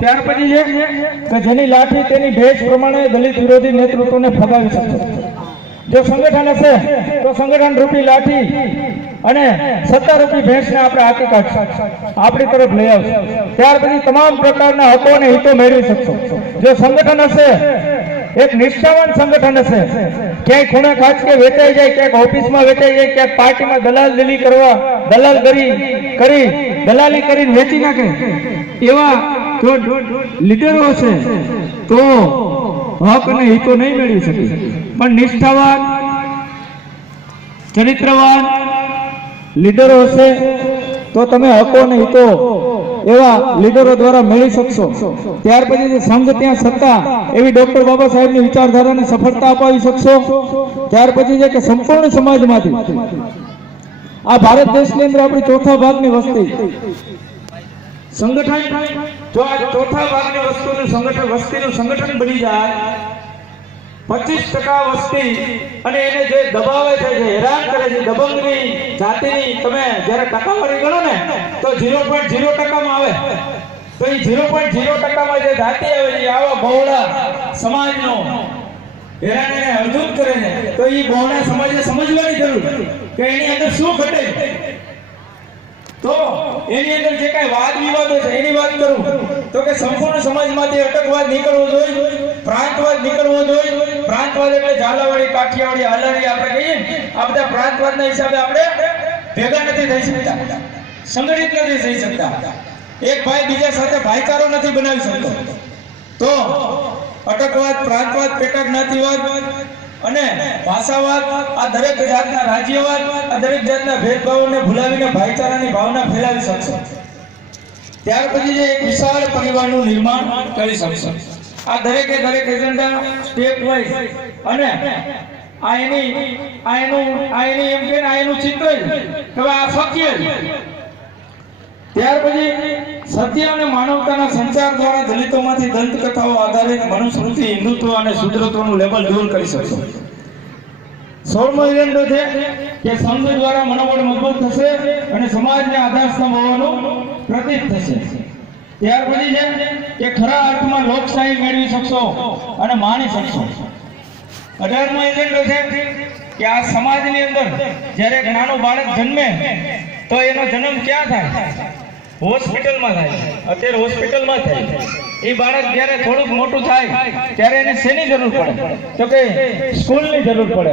ત્યાર પછી છે કે જેની લાઠી તેની ભેજ પ્રમાણે દલિત વિરોધી નેતૃત્વને ફગાવી શકશે. જો સંગઠન હશે તો સંગઠન રૂપી લાઠી અને સત્તા રૂપી ભેંસને આપણે હાકી કાઢશું, આપણી તરફ લઈ આવશું. ત્યાર પછી તમામ પ્રકારના હકો અને હિતો મેળવી શકશો. જો સંગઠન હશે, એક નિષ્ઠાવાન સંગઠન હશે, ક્યાંય ખૂણે ખાચ કે વેચાઈ જાય, ક્યાંક ઓફિસમાં વેચાઈ જાય, ક્યાંક પાર્ટીમાં દલાલી કરવા દલાલી કરીને વેચી નાખે એવા જો લીડરો હશે તો હક અને હિતો નહીં મેળવી શકે. પણ નિષ્ઠાવાન ચરિત્રવાન લીડરો હશે તો તમે હકો અને હિતો એવા લીડરો દ્વારા મેળવી શકશો. ત્યાર પછી જે સંઘ ત્યાં સત્તા એવી ડોક્ટર બાબા સાહેબની વિચારધારાને સફળતા અપાવી શકશો. ત્યાર પછી છે કે સંપૂર્ણ સમાજમાંથી આ ભારત દેશની અંદર આપણી ચોથા ભાગની વસ્તી સંગઠન, જો આ ચોથા ભાગની વસ્તીનું સંગઠન બની જાય, 25% વસ્તી અને એને જે દબાવે છે, જે હેરાન કરે છે, દબંગની જાતિની તમે જ્યારે ટકાવારી ગણો ને તો 0.0% આવે, તો એ 0.0% જે જાતિ આવે છે આવા બહોળા સમાજનો હેરાન એને હળધૂત કરે છે, તો એ બહોળા સમાજને સમજવાની જરૂર કે એની અંદર શું ઘટે છે. તો એની અંદર જે કઈ વાદ વિવાદો છે એની વાત કરું તો કે સંપૂર્ણ સમાજમાંથી અટકવાદ નીકળવો જોઈએ, પ્રાંતવાદ નીકળવો જોઈએ. પ્રાંતવાદ એટલે ઝાલાવાડી, કાઠિયાવાડી, હાલારી આપણે કહીએ ને, આ બધા પ્રાંતવાદના હિસાબે આપણે ભેગા નથી થઈ શકતા, સંગઠિત નથી થઈ શકતા, એક ભાઈ બીજા સાથે ભાઈચારો નથી બનાવી શકતો. તો અટકવાદ, પ્રાંતવાદ, પેટા જ્ઞાતિવાદ અને ભાષાવાદ, આ દરેક જાતના રાજ્યવાદ, આ દરેક જાતના ભેદભાવોને ભૂલાવીને ભાઈચારાની ભાવના ફેલાવી શકશો. ત્યાર પછી જે એક વિશાળ પરિવારનું નિર્માણ કરી શકશો. આ દરેકે દરેક એજન્ડા સ્ટેપ વાઇઝ અને એનું ચિત્ર કે આ શક્ય. ત્યાર પછી સત્ય અને માનવતાના સંચાર દ્વારા દલિતોમાંથી દંતકથાઓ આધારિત મનુસ્મૃતિ, હિન્દુત્વ અને શુદ્રત્વનું લેબલ દૂર કરી શકશો. 16મો એજન્ડો છે કે સંઘ દ્વારા મનોબળ મજબૂત થશે અને સમાજને આધારસ્તંભ હોવાનું પ્રતીત થશે. ત્યાર પછી છે કે ખરા અર્થમાં લોકશાહી મેળવી શકશો અને માણી શકશો. 18મો એજન્ડો છે કે આ સમાજની અંદર જ્યારે એક નાનું બાળક જન્મે તો એનો જન્મ ક્યાં થાય? હોસ્પિટલમાં થાય. અત્યારે હોસ્પિટલમાં થાય. એ બાળક જ્યારે થોડુંક મોટું થાય ત્યારે એને શેની જરૂર પડે? તો કે સ્કૂલની જરૂર પડે,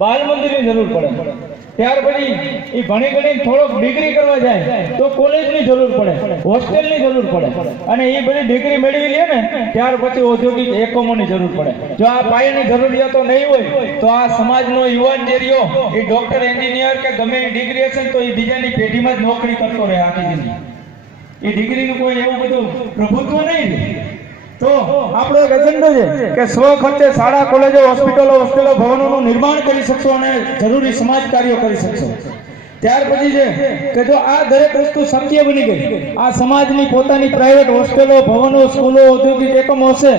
બાલ મંદિરની જરૂર પડે. ત્યાર પછી એ ભણી ગણીને થોડોક ડિગ્રી કરવા જાય તો કોલેજની જરૂર પડે, હોસ્ટેલની જરૂર પડે. અને એ બધી ડિગ્રી મેળવી લે ને ત્યાર પછી ઔદ્યોગિક એકમોની જરૂર પડે. જો આ પાયાની જરૂરિયાતો નહીં હોય તો આ સમાજનો યુવાન જે રહ્યો એ ડોક્ટર, એન્જિનિયર કે ગમે એ ડિગ્રી હશે તો એ બીજાની પેઢીમાં જ નોકરી કરતો રહે આખી જિંદગી. એ ડિગ્રીનું કોઈ એવું બધું પ્રભુત્વ નહીં. તો આપણો એક એજન્ડો છે કે સ્વ ખર્ચે શાળા, કોલેજો, હોસ્પિટલો, ભવનોનું નિર્માણ કરી શકશો અને જરૂરી સમાજ કાર્યો કરી શકશો. ત્યાર પછી છે કે જો આ દરેક વસ્તુ શક્ય બની ગઈ, આ સમાજની પોતાની પ્રાઇવેટ હોસ્ટેલો, ભવનો, સ્કૂલો, ઔદ્યોગિક એકમો હશે